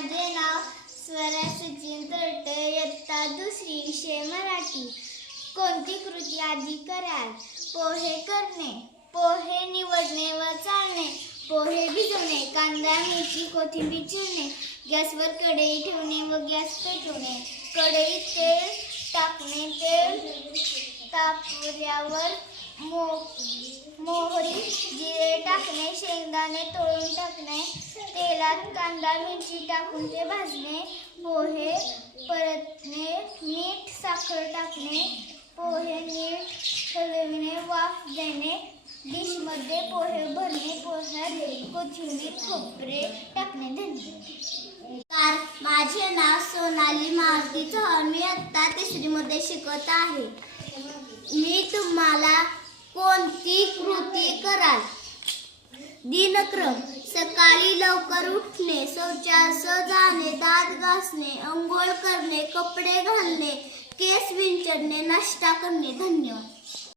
माझे नाव स्वरा सचिन तरटे इयत्ता दुसरी विषय मराठी. कोणती कृती आधी कराल? पोहे करणे पोहे निवडणे व चालणे पोहे भिजवणे कांदा मिरची कोथिंबीर चिरणे गॅसवर कढई ठेवणे व गॅस पेटवणे. कढईत तेल टाकणे तेल तापल्यावर मो मोहरी जिरे टाकणे शेंगदाणे तळून टाकणे तेलात कांदा मिरची टाकून ते भाजणे पोहे परतणे मीठ साखर टाकणे पोहे नीट हलविणे वाफ देणे डिशमध्ये पोहे भरणे पोह्यात कोथिंबीर खोबरे टाकणे धन्यवाद. माझे नाव सोनाली मारुती चव्हाण. मी आत्ता तिसरीमध्ये शिकत आहे. मी तुम्हाला कोणती कृती कराल? दिनक्रम. सकाळी लवकर उठणे शौचास जाणे दात घासणे अंघोळ करणे कपडे घालणे केस विंचरणे नाश्ता करणे. धन्यवाद.